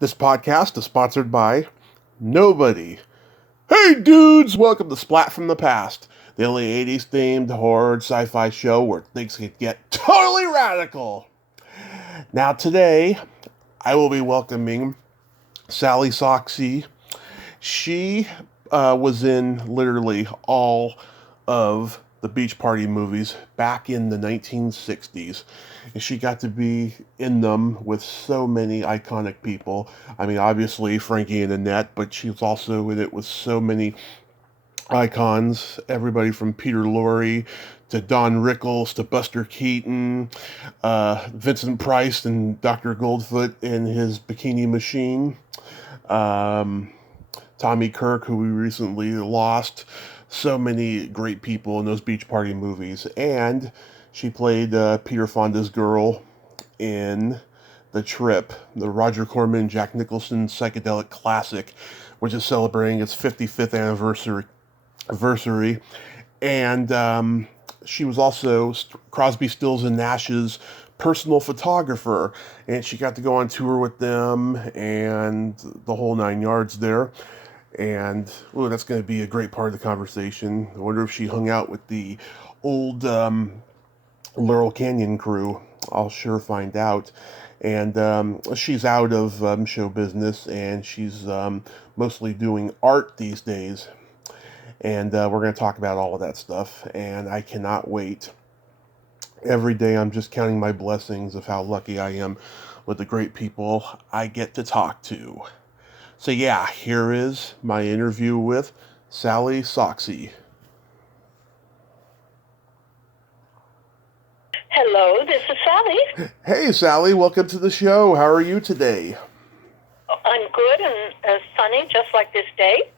This podcast is sponsored by nobody. Hey dudes, welcome to Splat from the Past, the only 80s themed horror and sci-fi show where things can get totally radical. Now today, I will be welcoming Salli Sachse. She was in literally all of the Beach Party movies back in the 1960s. And she got to be in them with so many iconic people. I mean, obviously Frankie and Annette, but she was also in it with so many icons. Everybody from Peter Lorre to Don Rickles to Buster Keaton, Vincent Price and Dr. Goldfoot in his Bikini Machine. Tommy Kirk, who we recently lost. So many great people in those Beach Party movies. And she played Peter Fonda's girl in The Trip, the Roger Corman Jack Nicholson psychedelic classic, which is celebrating its 55th anniversary. And she was also Crosby, Stills, and Nash's personal photographer, and she got to go on tour with them and the whole nine yards there. And that's going to be a great part of the conversation. I wonder if she hung out with the old Laurel Canyon crew. I'll sure find out. And she's out of show business, and she's mostly doing art these days. And we're going to talk about all of that stuff, and I cannot wait. Every day I'm just counting my blessings of how lucky I am with the great people I get to talk to. So yeah, here is my interview with Salli Sachse. Hello, this is Salli. Hey Salli, welcome to the show. How are you today? I'm good and sunny, just like this day.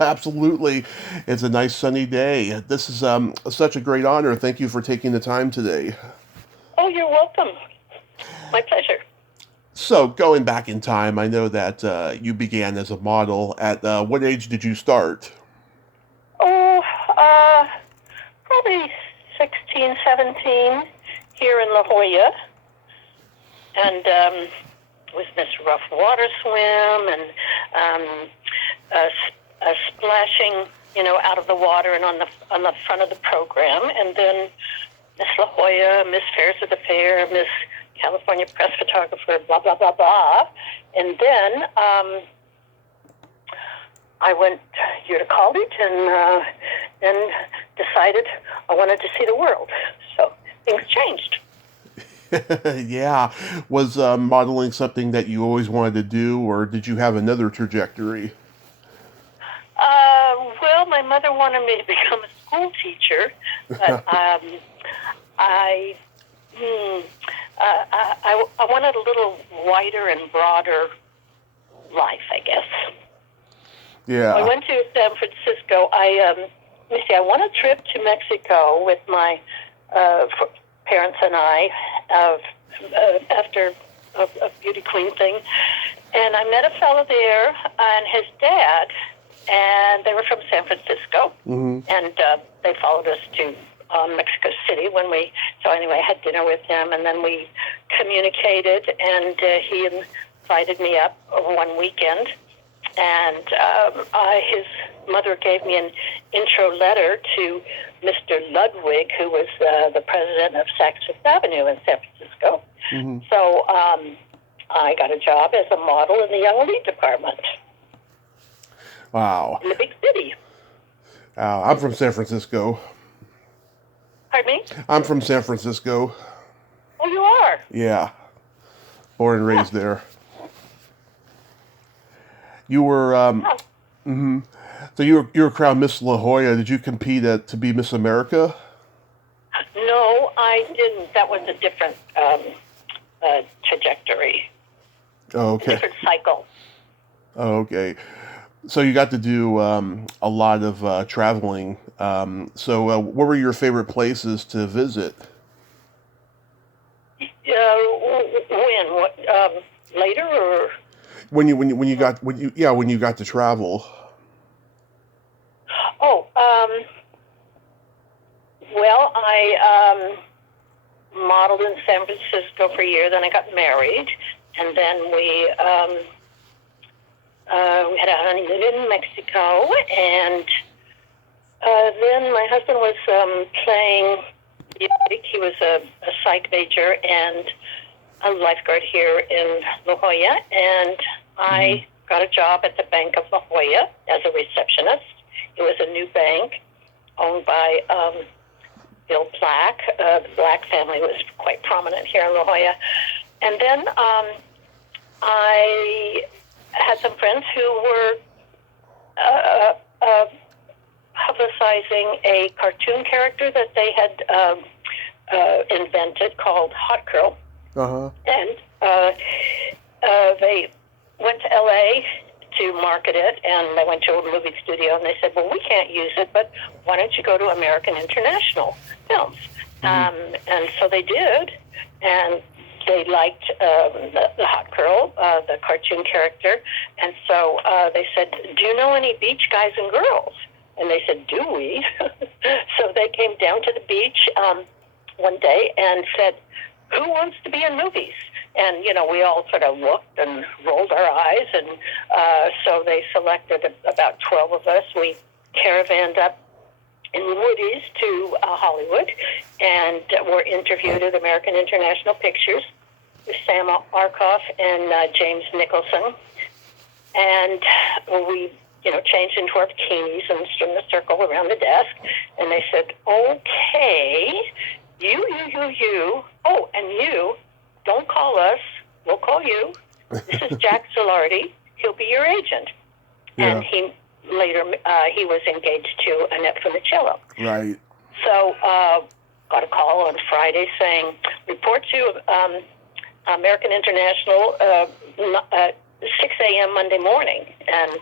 Absolutely. It's a nice sunny day. This is such a great honor. Thank you for taking the time today. Oh, you're welcome. My pleasure. So, going back in time, I know that you began as a model. At what age did you start? Oh, probably 16, 17, here in La Jolla. And was Miss Rough Water Swim and splashing, out of the water and on the front of the program. And then Miss La Jolla, Miss Fairs of the Fair, Miss California Press Photographer, blah, blah, blah, blah. And then I went here to college and decided I wanted to see the world. So things changed. Yeah. Was modeling something that you always wanted to do, or did you have another trajectory? Well, my mother wanted me to become a school teacher, but I wanted a little wider and broader life, I guess. Yeah. I went to San Francisco. I won a trip to Mexico with my parents and I after a beauty queen thing, and I met a fellow there and his dad, and they were from San Francisco, Mm-hmm. and they followed us to Mexico City so anyway, I had dinner with him, and then we communicated, and he invited me up one weekend, and his mother gave me an intro letter to Mr. Ludwig, who was the president of Saks Fifth Avenue in San Francisco. Mm-hmm. So I got a job as a model in the Young Elite department. Wow. In the big city. I'm from San Francisco. Pardon me? I'm from San Francisco. Oh, you are? Yeah. Born and raised there. You were, mm-hmm. So you were crowned Miss La Jolla. Did you compete to be Miss America? No, I didn't. That was a different trajectory. Oh, okay. A different cycle. Oh, okay. So you got to do a lot of traveling. So what were your favorite places to visit? When? What? Later or? When you got to travel. Oh, well, I modeled in San Francisco for a year. Then I got married, And then we had a honeymoon in Mexico, and then my husband was playing. He was a psych major and a lifeguard here in La Jolla, and I got a job at the Bank of La Jolla as a receptionist. It was a new bank owned by Bill Black. The Black family was quite prominent here in La Jolla. And then I had some friends who were publicizing a cartoon character that they had invented called Hot Girl. Uh-huh. And they went to L.A. to market it, and they went to a movie studio, and they said, well, we can't use it, but why don't you go to American International Films? And so they did, and they liked the Hot Girl, the cartoon character, and so they said, do you know any beach guys and girls? And they said, do we? So they came down to the beach one day and said, who wants to be in movies? And, you know, we all sort of looked and rolled our eyes, and so they selected about 12 of us. We caravanned up in Woodies to Hollywood, and were interviewed at American International Pictures with Sam Arkoff and James Nicholson. And we, you know, changed into our bikinis and stood in a circle around the desk, and they said, okay, you, oh, and you, don't call us, we'll call you. This is Jack Zilardi. He'll be your agent. Yeah. And he later, he was engaged to Annette Funicello. Right. So got a call on Friday saying, report to American International 6 a.m. Monday morning. And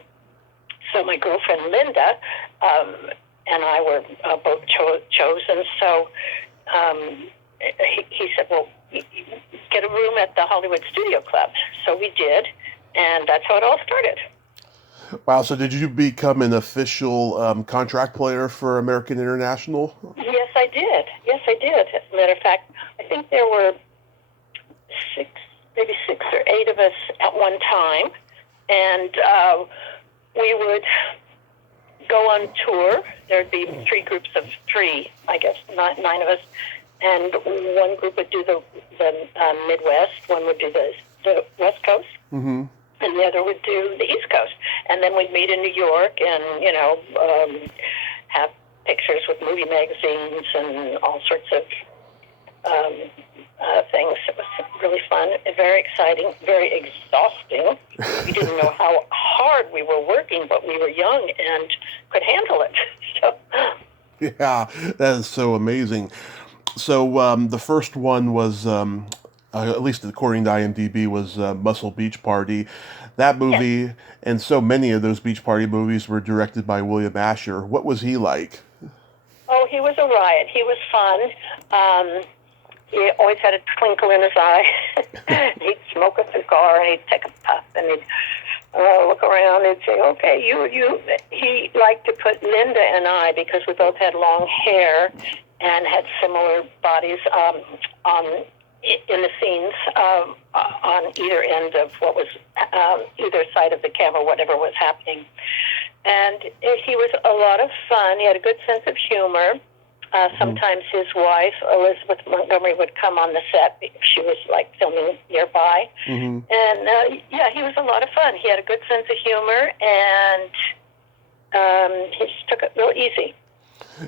so my girlfriend Linda and I were both chosen. So he said, well, get a room at the Hollywood Studio Club. So we did, and that's how it all started. Wow, so did you become an official contract player for American International? Yes, I did. As a matter of fact, I think there were maybe six or eight of us at one time, and we would go on tour. There'd be three groups of three, I guess, nine of us, and one group would do the Midwest, one would do the West Coast, and the other would do the East Coast. And then we'd meet in New York and, you know, have pictures with movie magazines and all sorts of things. It was really fun, very exciting, very exhausting. We didn't know how hard we were working, but we were young and could handle it. So. Yeah, that is so amazing. So the first one was, at least according to IMDb, was Muscle Beach Party. That movie, yes. And so many of those Beach Party movies were directed by William Asher. What was he like? Oh, he was a riot. He was fun. He always had a twinkle in his eye. He'd smoke a cigar, and he'd take a puff, and he'd look around and say, okay, you. He liked to put Linda and I, because we both had long hair and had similar bodies in the scenes on either end of what was either side of the camera, whatever was happening. And he was a lot of fun. He had a good sense of humor. Sometimes his wife, Elizabeth Montgomery, would come on the set if she was, like, filming nearby. And, yeah, he was a lot of fun. He had a good sense of humor, and he just took it real easy.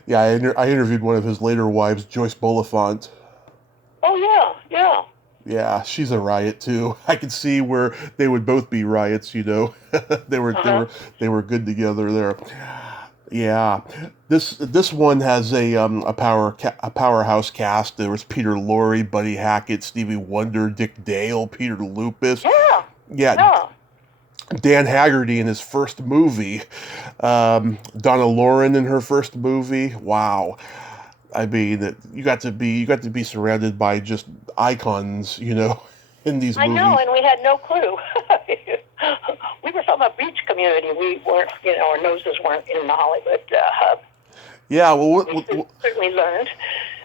Yeah, I interviewed one of his later wives, Joyce Bulifant. Oh, yeah. Yeah, she's a riot too. I could see where they would both be riots. You know, they were good together there. Yeah, this one has a powerhouse cast. There was Peter Lorre, Buddy Hackett, Stevie Wonder, Dick Dale, Peter Lupus. Yeah. Dan Haggerty in his first movie, Donna Lauren in her first movie. Wow. I mean, you got to be surrounded by just icons, you know, in these movies. I know, and we had no clue. We were from a beach community. We weren't, you know, our noses weren't in the Hollywood hub. Yeah, well, we certainly learned.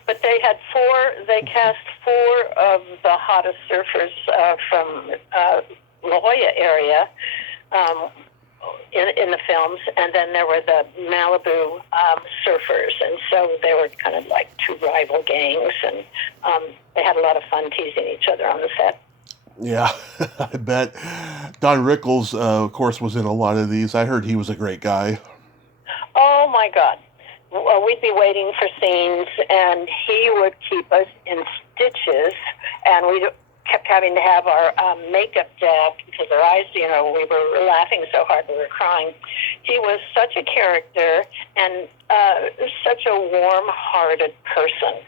But they cast 4 of the hottest surfers from La Jolla area in the films, and then there were the Malibu surfers, and so they were kind of like 2 rival gangs, and they had a lot of fun teasing each other on the set. Yeah, I bet. Don Rickles, of course, was in a lot of these. I heard he was a great guy. Oh, my God. We'd be waiting for scenes, and he would keep us in stitches, and we kept having to have our makeup dabbed because our eyes, we were laughing so hard we were crying. He was such a character and such a warm-hearted person.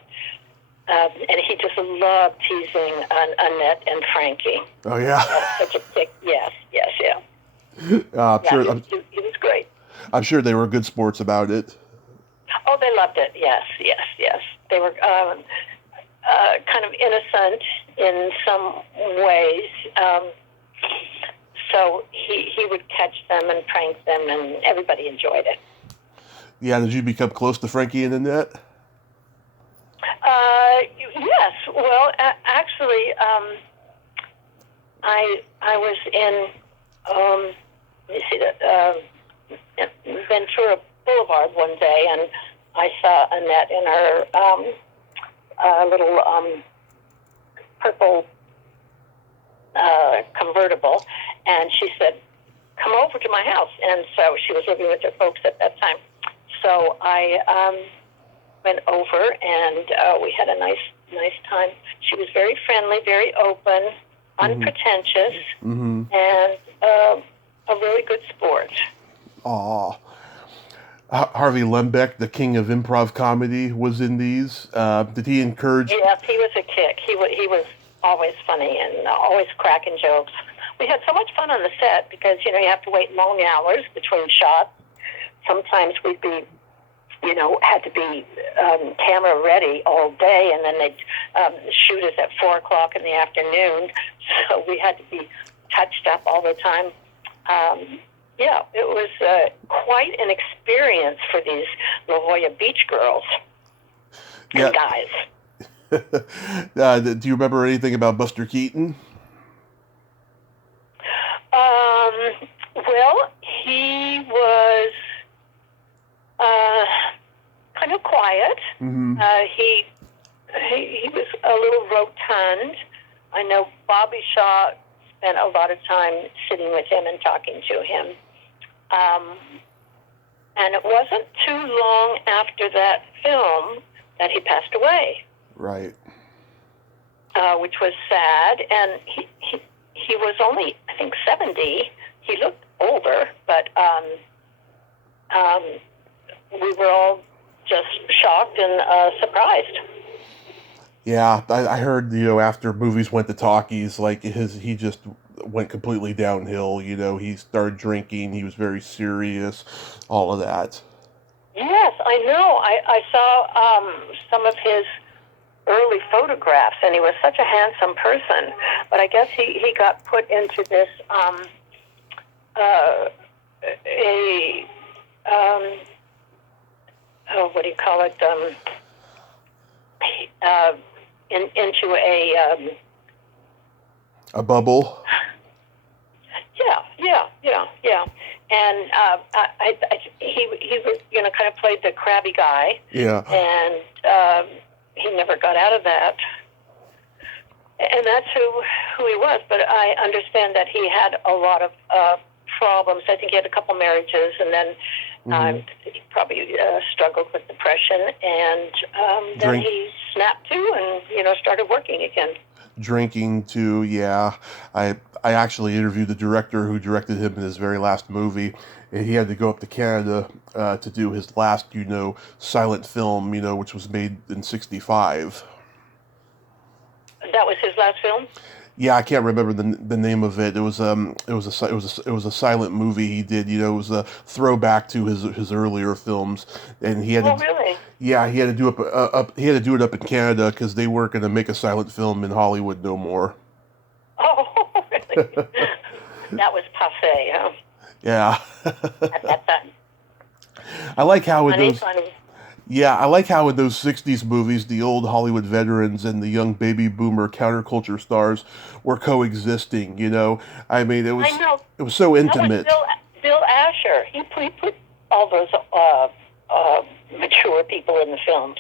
And he just loved teasing Annette and Frankie. Oh, yeah. Such a kick. Yes, yeah. Sure, he was great. I'm sure they were good sports about it. Oh, they loved it. Yes. They were kind of innocent in some ways. So he would catch them and prank them, and everybody enjoyed it. Yeah, did you become close to Frankie and Annette? Yes. Well, actually, I was in Ventura Boulevard one day, and I saw Annette in her little purple convertible, and she said, "Come over to my house." And so she was living with her folks at that time. So I went over, and we had a nice time. She was very friendly, very open, unpretentious, and a really good sport. Aw. Harvey Lembeck, the king of improv comedy, was in these. Did he encourage... Yes, he was a kick. He was always funny and always cracking jokes. We had so much fun on the set because, you have to wait long hours between shots. Sometimes we'd be, had to be camera ready all day, and then they'd shoot us at 4 o'clock in the afternoon. So we had to be touched up all the time. Yeah, it was quite an experience for these La Jolla beach girls and guys. Do you remember anything about Buster Keaton? Well, he was kind of quiet. Mm-hmm. He was a little rotund. I know Bobby Shaw spent a lot of time sitting with him and talking to him. And it wasn't too long after that film that he passed away. Right. Which was sad. And he was only, I think, 70. He looked older, but we were all just shocked and surprised. Yeah, I heard, after movies went to talkies, like he just went completely downhill. He started drinking. He was very serious, all of that. Yes, I know. I saw some of his early photographs, and he was such a handsome person. But I guess he got put into this what do you call it? Into a bubble. Yeah. And he was, kind of played the crabby guy. Yeah. And he never got out of that. And that's who he was. But I understand that he had a lot of problems. I think he had a couple marriages, and then he probably struggled with depression. And then he snapped to and, started working again. Drinking too, yeah. I actually interviewed the director who directed him in his very last movie, and he had to go up to Canada to do his last, silent film, which was made in '65. That was his last film? Yeah, I can't remember the name of it. It was a silent movie he did. It was a throwback to his earlier films, and he had to. Oh, really? Yeah, he had to do it up in Canada because they weren't going to make a silent film in Hollywood no more. Oh, really? That was passé, huh? Yeah. At that time. I like how funny. Yeah, I like how in those 60s movies, the old Hollywood veterans and the young baby boomer counterculture stars were coexisting, you know? I mean, I know. it was so That was intimate. Bill Asher. He put all those mature people in the films.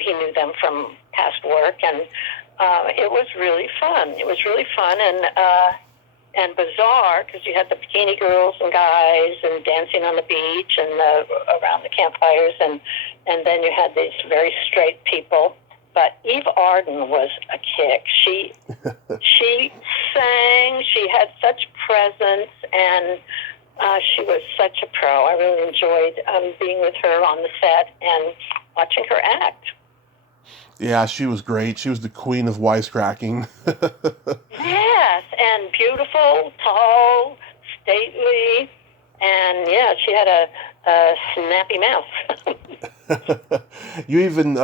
He knew them from past work, and it was really fun. It was really fun and bizarre because you had the bikini girls and guys and dancing on the beach and around the campfires, and then you had these very straight people. But Eve Arden was a kick. She sang. She had such presence, and she was such a pro. I really enjoyed being with her on the set and watching her act. Yeah, she was great. She was the queen of wisecracking. Yes, and beautiful, tall, stately, and yeah, she had a snappy mouth. You even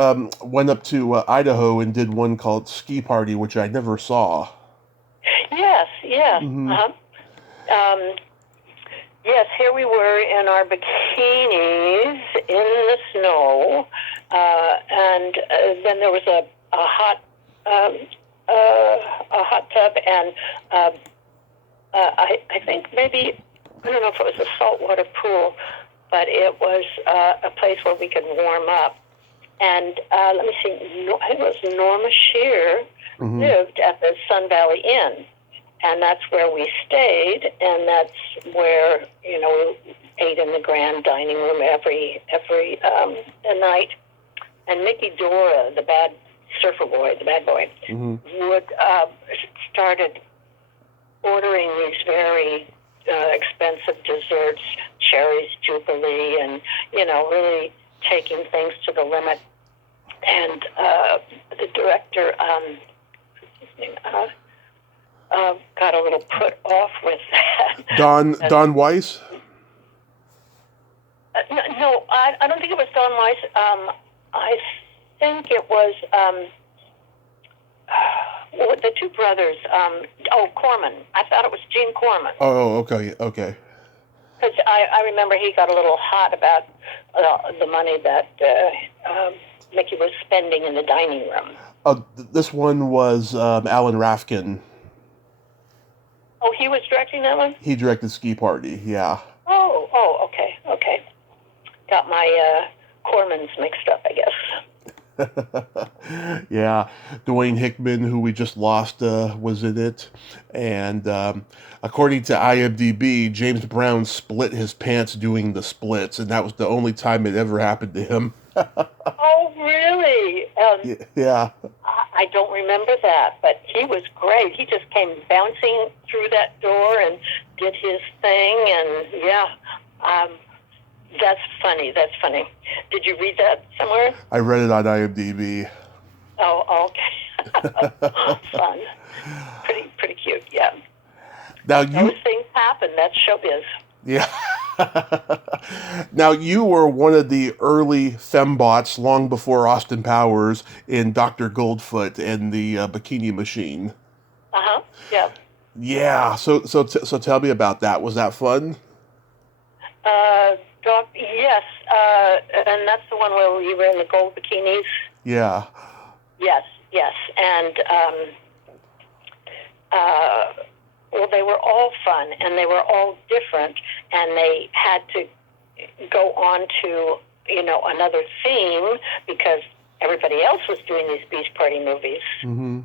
went up to Idaho and did one called Ski Party, which I never saw. Yes, yes. Hmm. Yes, here we were in our bikinis in the snow, and then there was a hot tub, and I think maybe, I don't know if it was a saltwater pool, but it was a place where we could warm up. And let me see, it was Norma Shear lived at the Sun Valley Inn. And that's where we stayed, and that's where, we ate in the grand dining room every night. And Mickey Dora, the bad surfer boy, the bad boy, would started ordering these very expensive desserts, cherries jubilee, and, really taking things to the limit. And the director, got a little put off with that. Don Weiss? No, I don't think it was Don Weiss. I think it was the two brothers. Corman. I thought it was Gene Corman. Oh, okay. Because I remember he got a little hot about the money that Mickey was spending in the dining room. This one was Alan Rafkin. Oh, he was directing that one? He directed Ski Party, yeah. Oh, okay. Got my Cormans mixed up, I guess. Yeah, Dwayne Hickman, who we just lost, was in it. And according to IMDb, James Brown split his pants doing the splits, and that was the only time it ever happened to him. Oh, really? Yeah. I don't remember that, but he was great. He just came bouncing through that door and did his thing, and that's funny. Did you read that somewhere? I read it on IMDb. Oh, okay. Fun. Pretty cute, yeah. Now those things happen. That's showbiz. Yeah. Now, you were one of the early fembots long before Austin Powers in Dr. Goldfoot and the Bikini Machine. Yeah. Yeah. So tell me about that. Was that fun? Yes. And that's the one where you were in the gold bikinis. Yeah. Yes. And well, they were all fun, and they were all different, and they had to go on to, another theme because everybody else was doing these beach party movies. Mm-hmm.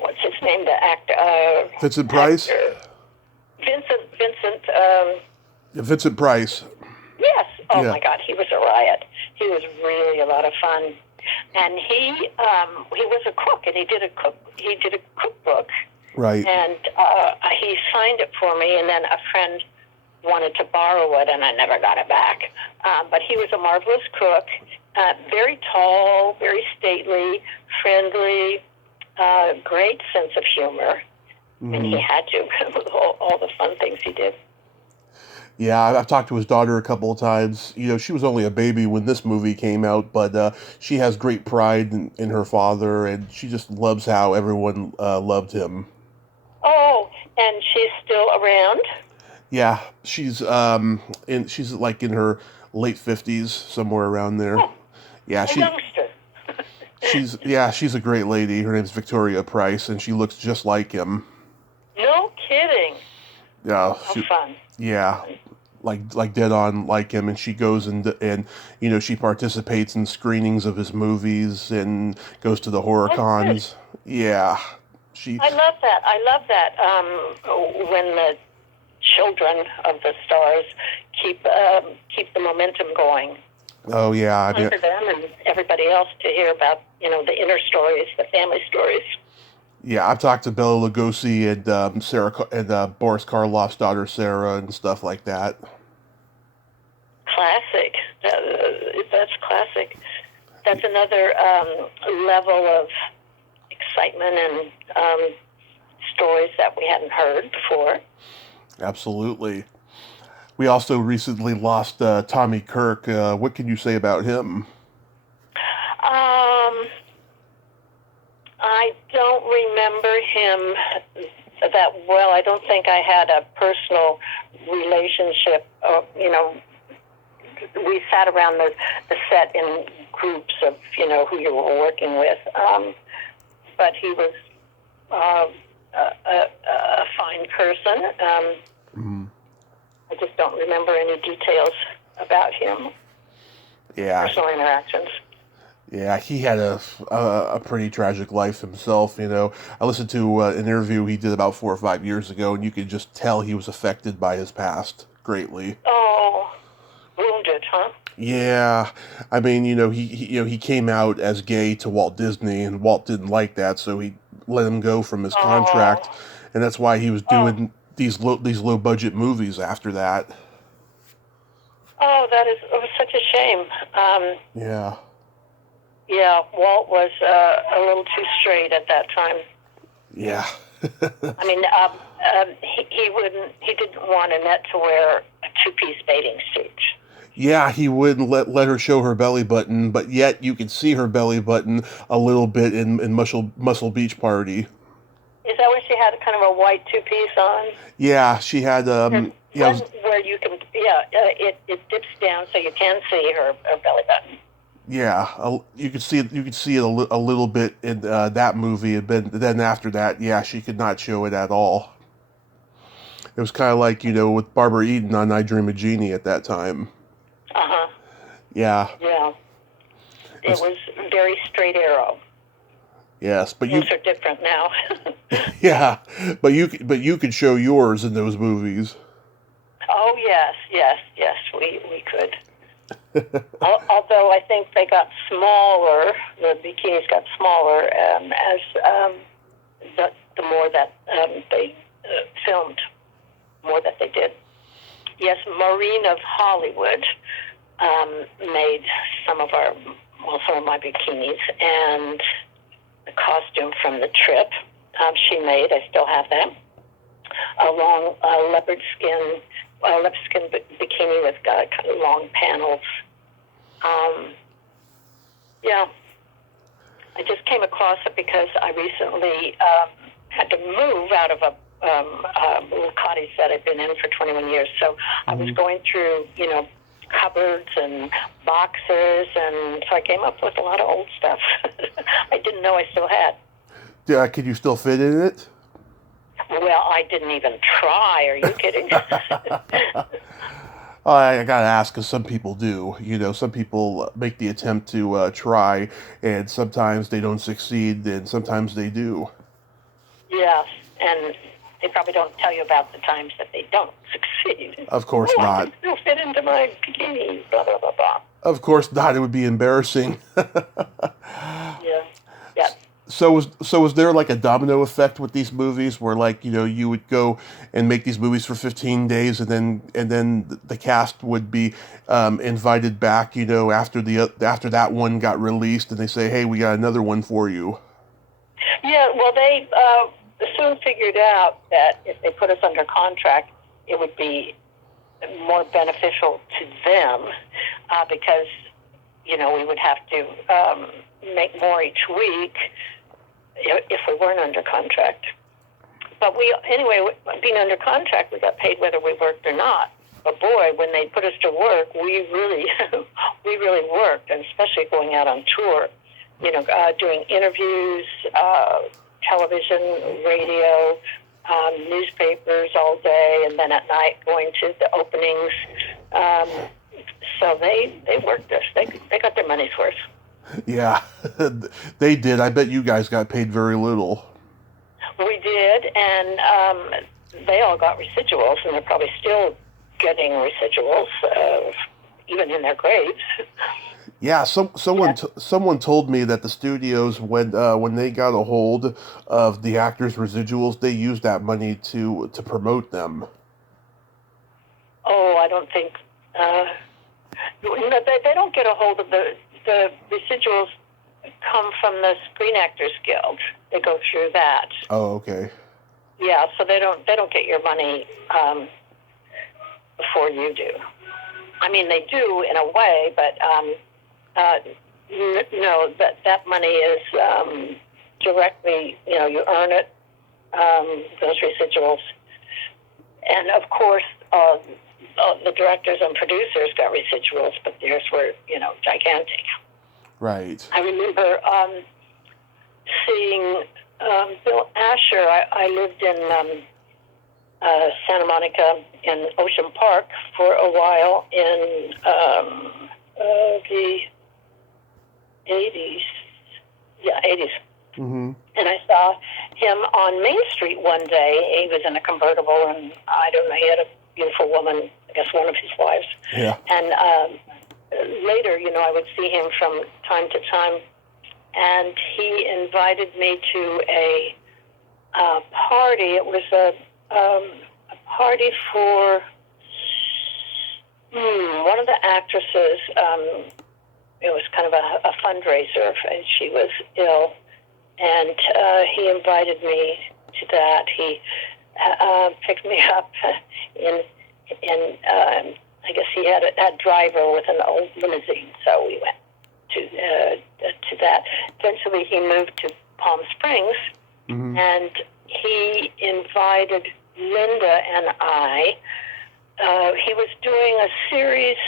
What's his name? The actor. Vincent Price? Vincent Price. Yes. Oh, yeah. My God, he was a riot. He was really a lot of fun. And he was a cook, and he did a cookbook. Right. And he signed it for me, and then a friend wanted to borrow it, and I never got it back. But he was a marvelous cook, very tall, very stately, friendly, great sense of humor. Mm-hmm. And he had to with all the fun things he did. Yeah, I've talked to his daughter a couple of times. She was only a baby when this movie came out, but she has great pride in her father, and she just loves how everyone loved him. Oh, and she's still around? Yeah, she's like in her late 50s, somewhere around there. Oh, Yeah, a youngster. she's a great lady. Her name's Victoria Price, and she looks just like him. No kidding. Yeah, How fun. yeah, like dead on like him, and she goes and she participates in screenings of his movies and goes to the horror Oh, good. cons. Yeah, she. I love that. I love that. When the children of the stars keep the momentum going. Oh yeah, I Fun mean, for them and everybody else to hear about, the inner stories, the family stories. yeah. I've talked to Bela Lugosi and Boris Karloff's daughter Sarah and stuff like that. Classic. That's classic. That's another level of excitement and stories that we hadn't heard before. Absolutely. We also recently lost Tommy Kirk. What can you say about him? I don't remember him that well. I don't think I had a personal relationship. We sat around the set in groups of, who you were working with. But he was a fine person. I just don't remember any details about him. Yeah, personal interactions. yeah, he had a pretty tragic life himself. I listened to an interview he did about 4 or 5 years ago, and you could just tell he was affected by his past greatly. Oh, wounded, huh? Yeah, I mean, he came out as gay to Walt Disney, and Walt didn't like that, so he let him go from his contract, Oh, and that's why he was oh, doing these low budget movies after that. oh! It was such a shame. Yeah, Yeah, Walt was a little too straight at that time. yeah, I mean, he didn't want Annette to wear a two-piece bathing suit. yeah. He wouldn't let her show her belly button, but yet you could see her belly button a little bit in Muscle Beach Party. Is that where she had kind of a white two-piece on? Yeah, she had There's yeah, one where you can, it dips down so you can see her belly button. yeah, you could see it. You could see it a little bit in that movie, but then after that, yeah, she could not show it at all. It was kind of like with Barbara Eden on "I Dream of Jeannie" at that time. Uh-huh. Yeah. Yeah. It was very straight arrow. Yes, but Things are different now. yeah, but you could show yours in those movies. Oh, yes, we could. Although I think they got smaller, the bikinis got smaller as the more that they filmed, more that they did. Yes, Maureen of Hollywood made some of my bikinis, and the costume from the trip she made. I still have them. A long leopard skin bikini with kind of long panels. Yeah, I just came across it because I recently had to move out of a little cottage that I've been in for 21 years. So I was going through, cupboards and boxes, and so I came up with a lot of old stuff I didn't know I still had. Yeah, could you still fit in it? Well, I didn't even try. Are you kidding? I gotta ask, because some people do. Some people make the attempt to try, and sometimes they don't succeed, and sometimes they do. Yes, and they probably don't tell you about the times that they don't succeed. Of course I not. can still fit into my bikini, blah, blah, blah, blah. Of course not. It would be embarrassing. Yeah. Yeah. So was there like a domino effect with these movies, where you would go and make these movies for 15 days, and then the cast would be invited back, after that one got released, and they say, hey, we got another one for you. Yeah, well, they soon figured out that if they put us under contract, it would be more beneficial to them because, we would have to make more each week if we weren't under contract. But being under contract, we got paid whether we worked or not. But boy, when they put us to work, we really, we really worked, and especially going out on tour, doing interviews, television, radio, newspapers all day, and then at night going to the openings. So they worked us. They got their money's worth. Yeah, they did. I bet you guys got paid very little. We did, and they all got residuals, and they're probably still getting residuals, even in their graves. Yeah, someone told me that the studios, when they got a hold of the actors' residuals, they used that money to promote them. Oh, I don't think they don't get a hold of the residuals. Come from the Screen Actors Guild. They go through that. Oh, okay. Yeah, so they don't get your money before you do. I mean, they do in a way, but no, that money is directly. You earn it. Those residuals, and of course, the directors and producers got residuals, but theirs were gigantic. Right. I remember seeing Bill Asher. I lived in Santa Monica in Ocean Park for a while in the 80s. Yeah, 80s. Mm-hmm. And I saw him on Main Street one day. He was in a convertible, and I don't know, he had a beautiful woman, I guess one of his wives. Yeah. And later, I would see him from time to time, and he invited me to a party. It was a party for one of the actresses. It was kind of a fundraiser, and she was ill, and he invited me to that. He picked me up in I guess he had a driver with an old limousine, so we went to that. Eventually, he moved to Palm Springs, mm-hmm. and he invited Linda and I. He was doing a series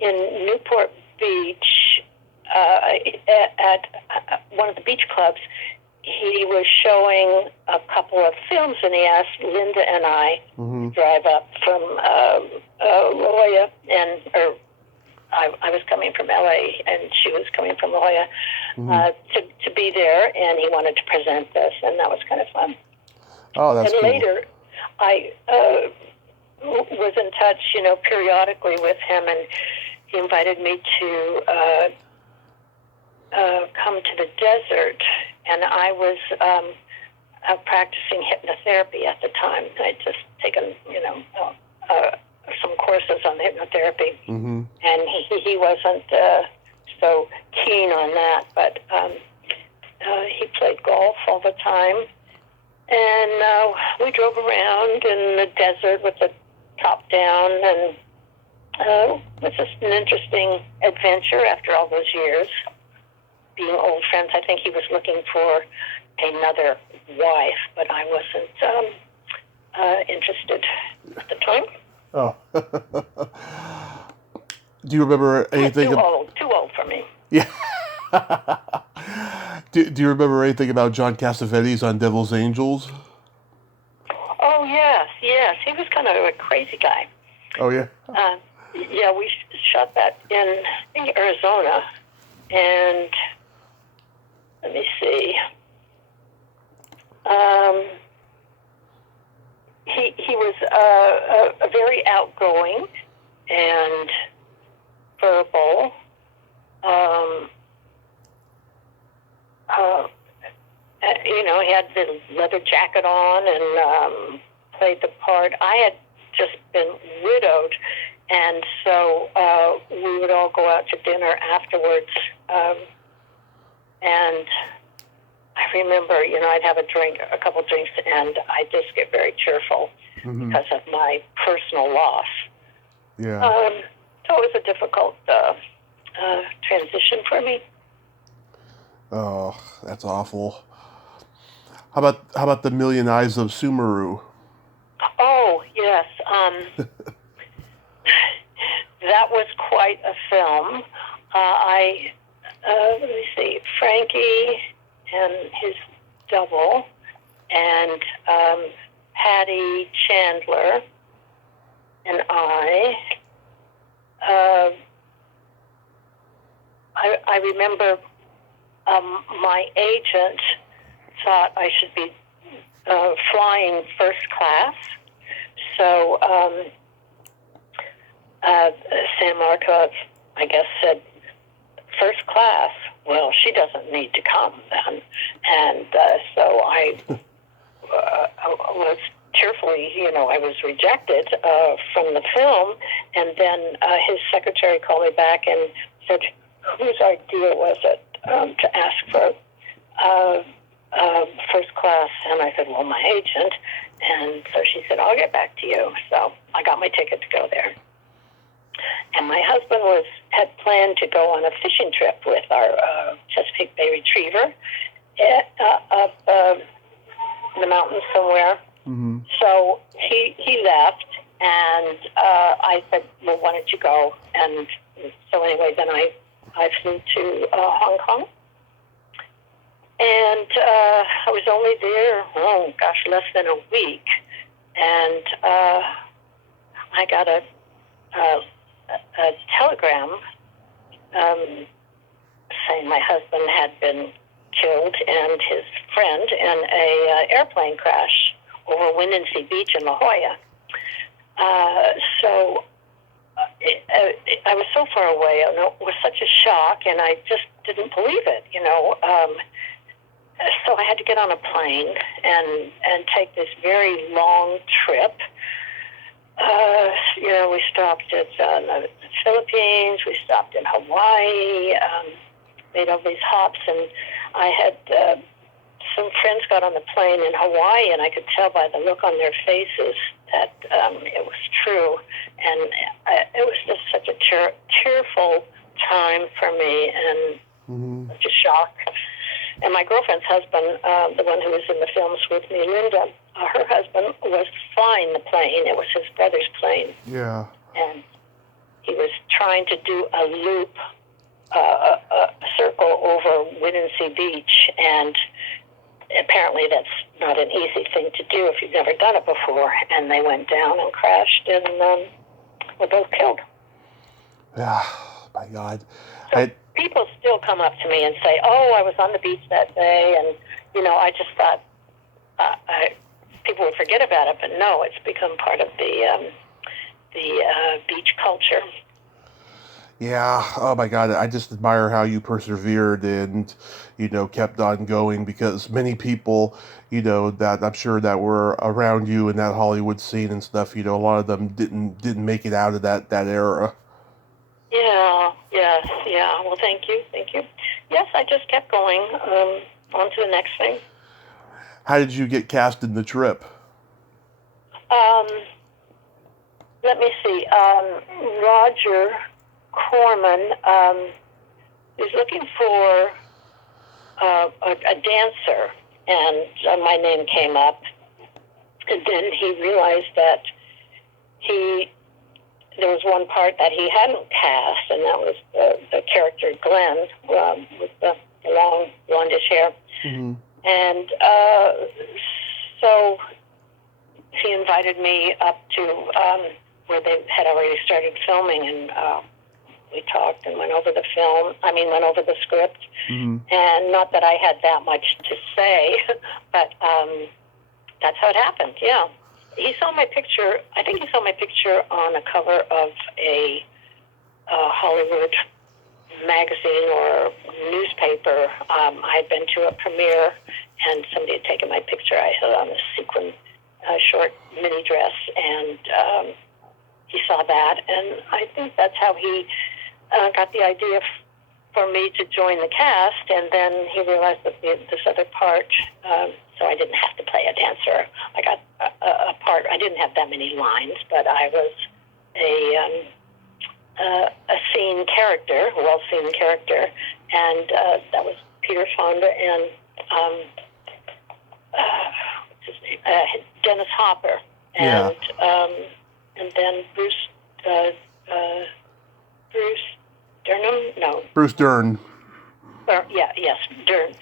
in Newport Beach at one of the beach clubs. He was showing a couple of films, and he asked Linda and I mm-hmm. to drive up from La Jolla, or I was coming from LA, and she was coming from La Jolla, mm-hmm. to be there, and he wanted to present this, and that was kind of fun. Oh, that's and cool. Later, I was in touch, periodically with him, and he invited me to come to the desert, and I was practicing hypnotherapy at the time. I'd just taken, some courses on hypnotherapy, mm-hmm. and he wasn't so keen on that, but he played golf all the time, and we drove around in the desert with the top down, and it was just an interesting adventure after all those years. Being old friends, I think he was looking for another wife, but I wasn't interested at the time. Oh. Do you remember anything? Too old for me. Yeah. Do you remember anything about John Cassavetes on Devil's Angels? Oh, yes. He was kind of a crazy guy. Oh, yeah? Yeah, we shot that in, I think, Arizona, and let me see. He was a very outgoing and verbal. He had the leather jacket on and played the part. I had just been widowed, and so we would all go out to dinner afterwards. And I remember, I'd have a couple drinks, and I'd just get very cheerful mm-hmm. because of my personal loss. Yeah. So it was a difficult transition for me. Oh, that's awful. How about The Million Eyes of Sumeru? Oh, yes. That was quite a film. Let me see, Frankie and his double, and Patty Chandler, and I remember my agent thought I should be flying first class. So Sam Markov, I guess, said, first class? Well, she doesn't need to come then. And so I was tearfully, I was rejected from the film. And then his secretary called me back and said, whose idea was it to ask for first class? And I said, well, my agent. And so she said, I'll get back to you. So I got my ticket to go there. And my husband had planned to go on a fishing trip with our Chesapeake Bay Retriever up in the mountains somewhere. Mm-hmm. So he left, and I said, well, why don't you go? And so anyway, then I flew to Hong Kong. And I was only there, less than a week. And I got a telegram saying my husband had been killed and his friend in a airplane crash over Windansea Beach in La Jolla. So I was so far away, and it was such a shock, and I just didn't believe it, So I had to get on a plane and take this very long trip. We stopped at the Philippines, we stopped in Hawaii, made all these hops, and I had some friends got on the plane in Hawaii, and I could tell by the look on their faces that it was true, and it was just such a cheerful time for me, and such a shock. And my girlfriend's husband, the one who was in the films with me, Linda, her husband was flying the plane. It was his brother's plane. Yeah. And he was trying to do a loop, a circle over Windansea Beach. And apparently that's not an easy thing to do if you've never done it before. And they went down and crashed and were both killed. Yeah, my God. So people still come up to me and say, oh, I was on the beach that day. And, I just thought people would forget about it. But no, it's become part of the beach culture. Yeah, oh my God, I just admire how you persevered and, kept on going, because many people, that I'm sure that were around you in that Hollywood scene and stuff, a lot of them didn't make it out of that era. Yeah. Well, thank you. Yes, I just kept going on to the next thing. How did you get cast in The Trip? Let me see. Roger Corman is looking for a dancer, and my name came up. And then he realized that there was one part that he hadn't cast, and that was the character Glenn with the long blondish hair. Mm-hmm. And so he invited me up to where they had already started filming, and we talked and went over the script. Mm-hmm. And not that I had that much to say, but that's how it happened, yeah. He saw my picture, I think he saw my picture on a cover of a Hollywood magazine or newspaper. I'd been to a premiere, and somebody had taken my picture. I had on a sequin short mini dress, and he saw that, and I think that's how he got the idea for me to join the cast, and then he realized that this other part, so I didn't have to play a dancer. I got a part. I didn't have that many lines, but I was a well-seen character, and that was Peter Fonda and Dennis Hopper, and then Bruce Dernham, no. Bruce Dern. Dern.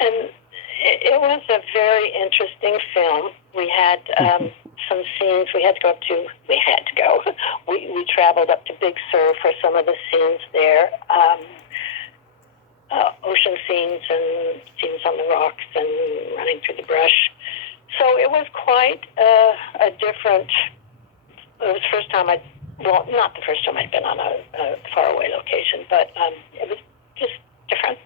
And it was a very interesting film. We had some scenes we had to go up to. We traveled up to Big Sur for some of the scenes there. Ocean scenes and scenes on the rocks and running through the brush. So it was quite a different. It was the first time not the first time I'd been on a faraway location, but it was just different.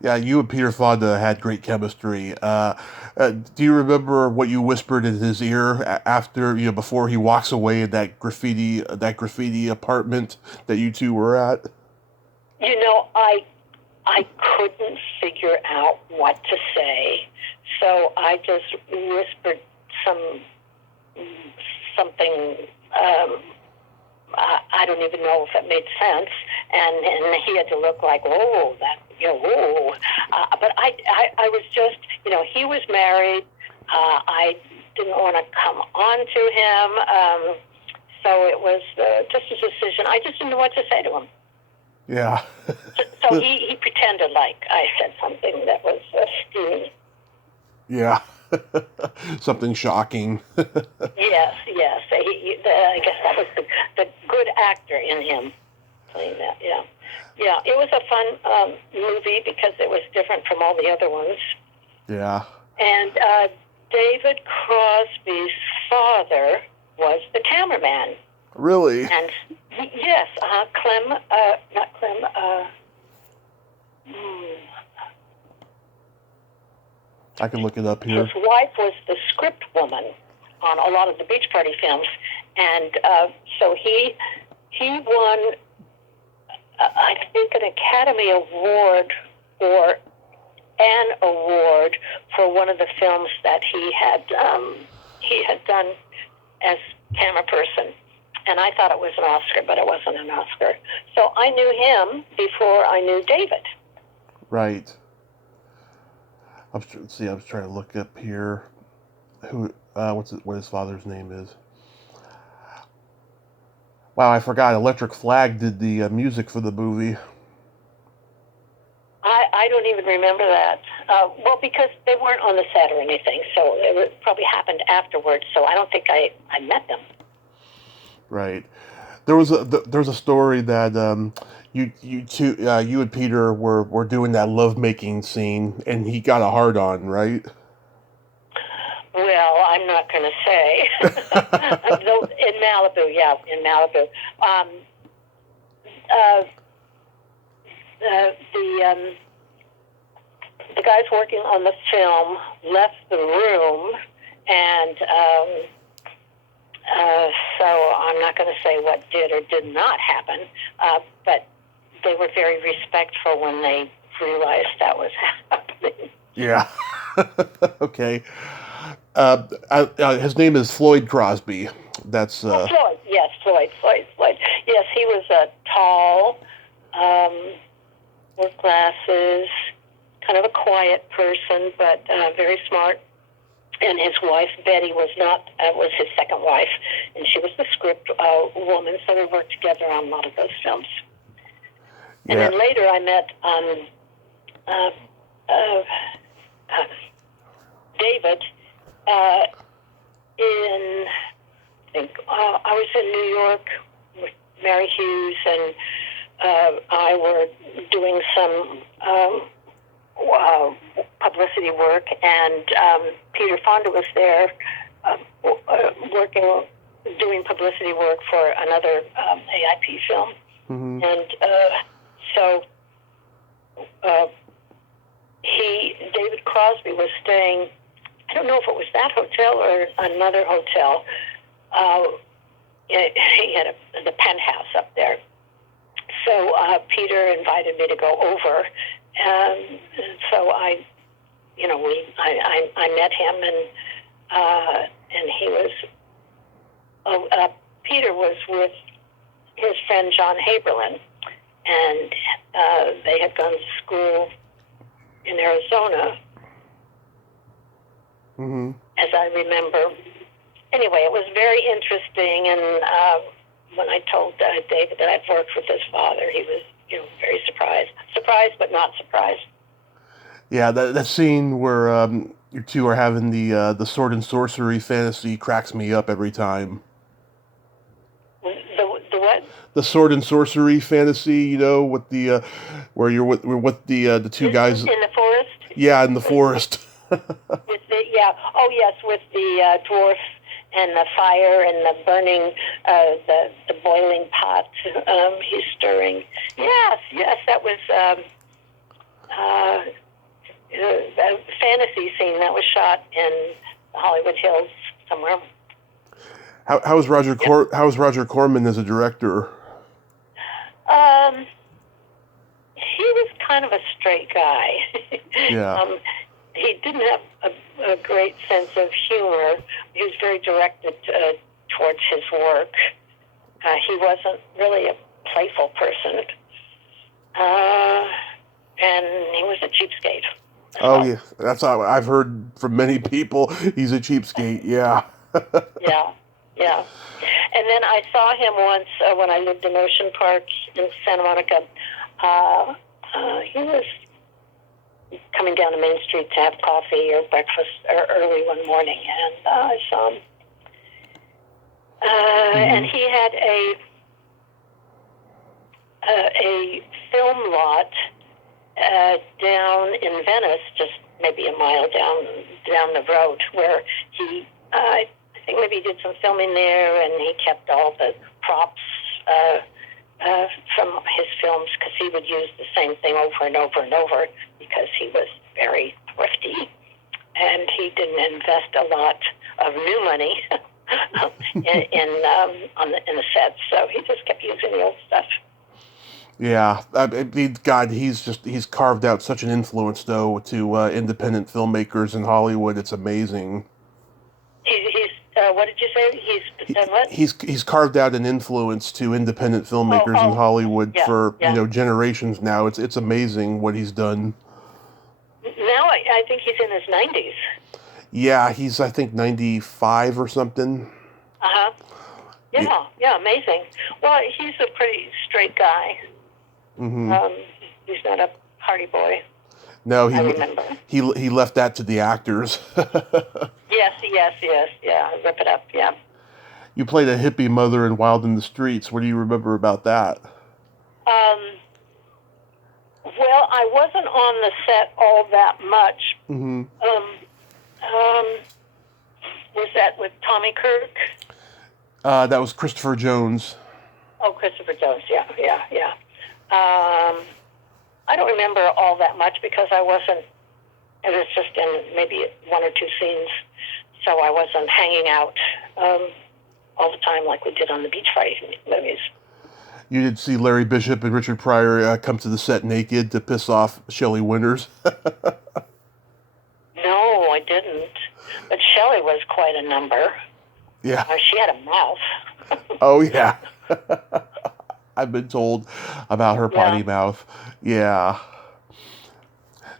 Yeah, you and Peter Fonda had great chemistry. Do you remember what you whispered in his ear after, before he walks away in that graffiti apartment that you two were at? I couldn't figure out what to say, so I just whispered something. I don't even know if it made sense, and he had to look like, oh, that, whoa. But I was just, he was married. I didn't want to come on to him, so it was just a decision. I just didn't know what to say to him. Yeah. So he pretended like I said something that was steamy. Yeah. Something shocking. Yes. I guess that was the good actor in him playing that. Yeah. It was a fun movie because it was different from all the other ones. Yeah. And David Crosby's father was the cameraman. Really? And yes, Clem, not Clem. I can look it up here. His wife was the script woman on a lot of the beach party films, and so he won, I think, an Academy Award or an award for one of the films that he had done as camera person. And I thought it was an Oscar, but it wasn't an Oscar. So I knew him before I knew David. Right. I was trying to look up here what his father's name is. Wow, I forgot. Electric Flag did the music for the movie. I don't even remember that. Well, because they weren't on the set or anything, so it probably happened afterwards. So I don't think I met them. Right. There was a story that you and Peter were doing that lovemaking scene, and he got a hard on, right? Well, I'm not going to say. In Malibu. The guys working on the film left the room, and so I'm not going to say what did or did not happen, but they were very respectful when they realized that was happening. Yeah. Okay. His name is Floyd Crosby. That's Floyd. Yes, Floyd. Yes, he was a tall, with glasses, kind of a quiet person, but very smart. And his wife, Betty, was his second wife, and she was the script woman, so they worked together on a lot of those films. Yeah. And then later I met David I was in New York with Mary Hughes, and I were doing some publicity work, and Peter Fonda was there doing publicity work for another AIP film. Mm-hmm. And so David Crosby was staying, I don't know if it was that hotel or another hotel. He had the penthouse up there. So Peter invited me to go over. So I met him, and he was. Peter was with his friend John Haberlin, and they had gone to school in Arizona. as I remember. Anyway, it was very interesting, and when I told David that I'd worked with his father, he was, very surprised. Surprised, but not surprised. Yeah, that scene where you two are having the sword and sorcery fantasy cracks me up every time. The what? The sword and sorcery fantasy, with the where you're with the two guys in the forest. Yeah, in the forest. With the dwarf and the fire and the burning, the boiling pot he's stirring. Yes, that was a fantasy scene that was shot in Hollywood Hills somewhere. How was Roger Corman as a director? He was kind of a straight guy. Yeah. He didn't have a great sense of humor. He was very directed towards his work. He wasn't really a playful person. And he was a cheapskate. Oh, yeah. That's how I've heard from many people. He's a cheapskate, yeah. Yeah. And then I saw him once when I lived in Ocean Park in Santa Monica. He was coming down to Main Street to have coffee or breakfast early one morning, and I saw him. And he had a film lot down in Venice, just maybe a mile down the road, where I think maybe he did some filming there, and he kept all the props from his films, because he would use the same thing over and over and over, because he was very thrifty, and he didn't invest a lot of new money in the sets, so he just kept using the old stuff. Yeah, God, he's carved out such an influence, though, to independent filmmakers in Hollywood. It's amazing. He's what did you say? He's done what? He's carved out an influence to independent filmmakers in Hollywood for generations now. It's amazing what he's done. Now I think he's in his 90s. Yeah, he's I think 95 or something. Yeah, amazing. Well, he's a pretty straight guy. He's not a party boy. No, I remember. He left that to the actors. Yes. Yeah, rip it up. Yeah. You played a hippie mother in Wild in the Streets. What do you remember about that? Well, I wasn't on the set all that much. Was that with Tommy Kirk? That was Christopher Jones. Oh, Christopher Jones. Yeah. I don't remember all that much because I wasn't. It was just in maybe one or two scenes, so I wasn't hanging out all the time like we did on the beach fighting movies. You did see Larry Bishop and Richard Pryor come to the set naked to piss off Shelley Winters. No, I didn't. But Shelley was quite a number. Yeah. She had a mouth. Oh, yeah. I've been told about her potty mouth. Yeah.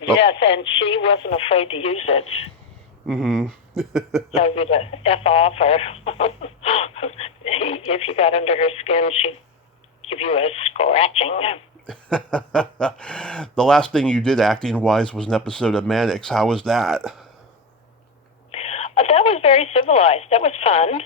Yes, and she wasn't afraid to use it. So you'd F off, or if you got under her skin, she'd give you a scratching. The last thing you did acting-wise was an episode of Mannix. How was that? That was very civilized. That was fun.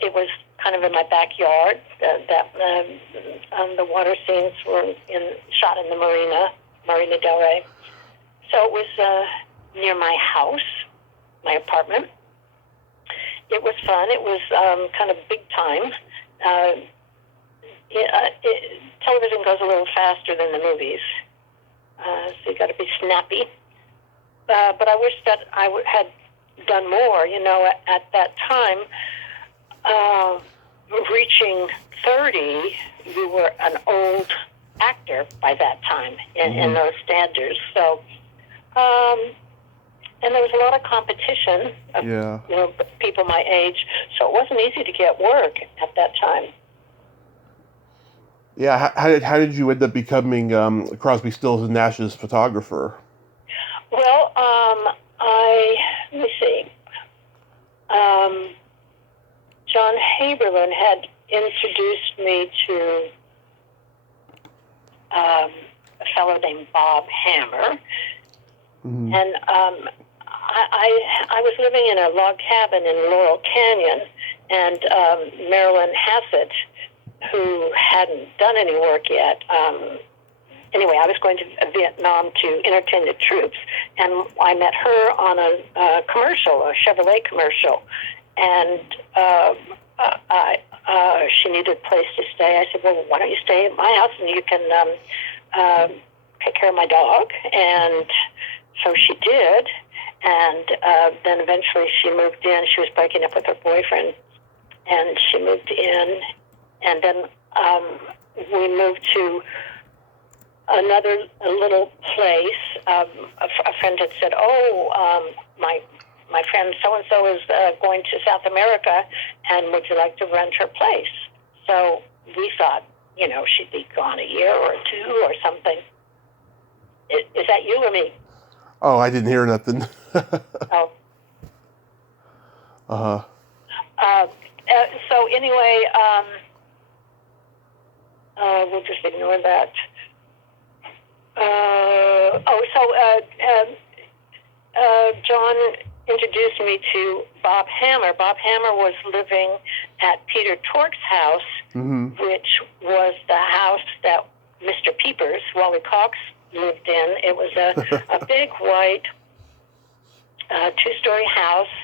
It was kind of in my backyard. The water scenes were shot in the Marina Del Rey. So it was near my house, my apartment. It was fun. It was kind of big time. Television goes a little faster than the movies, so you got to be snappy. But I wish that I had done more. At that time, reaching 30, you were an old actor by that time in those standards. So, and there was a lot of competition of people my age, so it wasn't easy to get work at that time. Yeah, how did you end up becoming Crosby, Stills and Nash's photographer? Well, let me see. John Haberlin had introduced me to a fellow named Bob Hammer, Mm-hmm. and I was living in a log cabin in Laurel Canyon, and Marilyn Hassett, who hadn't done any work yet. Anyway, I was going to Vietnam to entertain the troops, and I met her on a commercial, a Chevrolet commercial, and she needed a place to stay. I said, well, why don't you stay at my house and you can take care of my dog? And so she did, and then eventually she moved in. She was breaking up with her boyfriend, and she moved in, and then we moved to another little place. A friend had said, my friend so-and-so is going to South America, and would you like to rent her place? So we thought, she'd be gone a year or two or something. Is that you or me? Oh, I didn't hear nothing. Oh. Uh-huh. So anyway, we'll just ignore that. John introduced me to Bob Hammer. Bob Hammer was living at Peter Tork's house, Mm-hmm. which was the house that Mr. Peepers, Wally Cox, lived in. It was a big white two-story house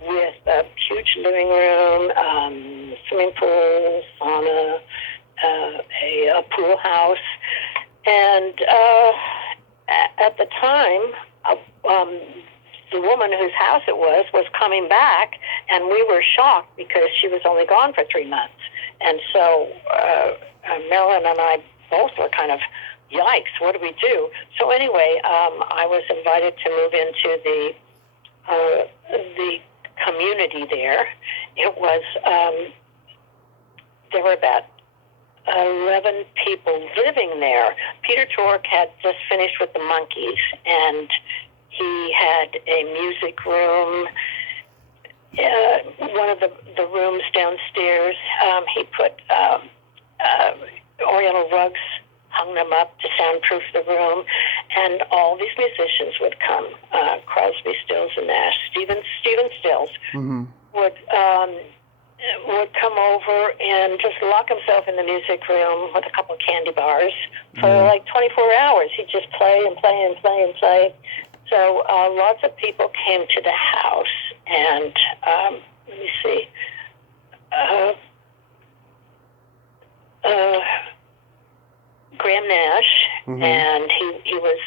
with a huge living room, swimming pool, sauna, a pool house. And at the time, the woman whose house it was coming back, and we were shocked because she was only gone for 3 months. And so Marilyn and I both were kind of, yikes, what do we do? So anyway, I was invited to move into the community there. It was, there were about 11 people living there. Peter Tork had just finished with the Monkees, and he had a music room. One of the rooms downstairs, he put Oriental rugs, hung them up to soundproof the room, and all these musicians would come. Crosby, Stills, and Nash. Stephen Stills Mm-hmm. would come over and just lock himself in the music room with a couple of candy bars for like 24 hours. He'd just play and play and play and play. So lots of people came to the house, and let me see. Graham Nash, Mm-hmm. and he was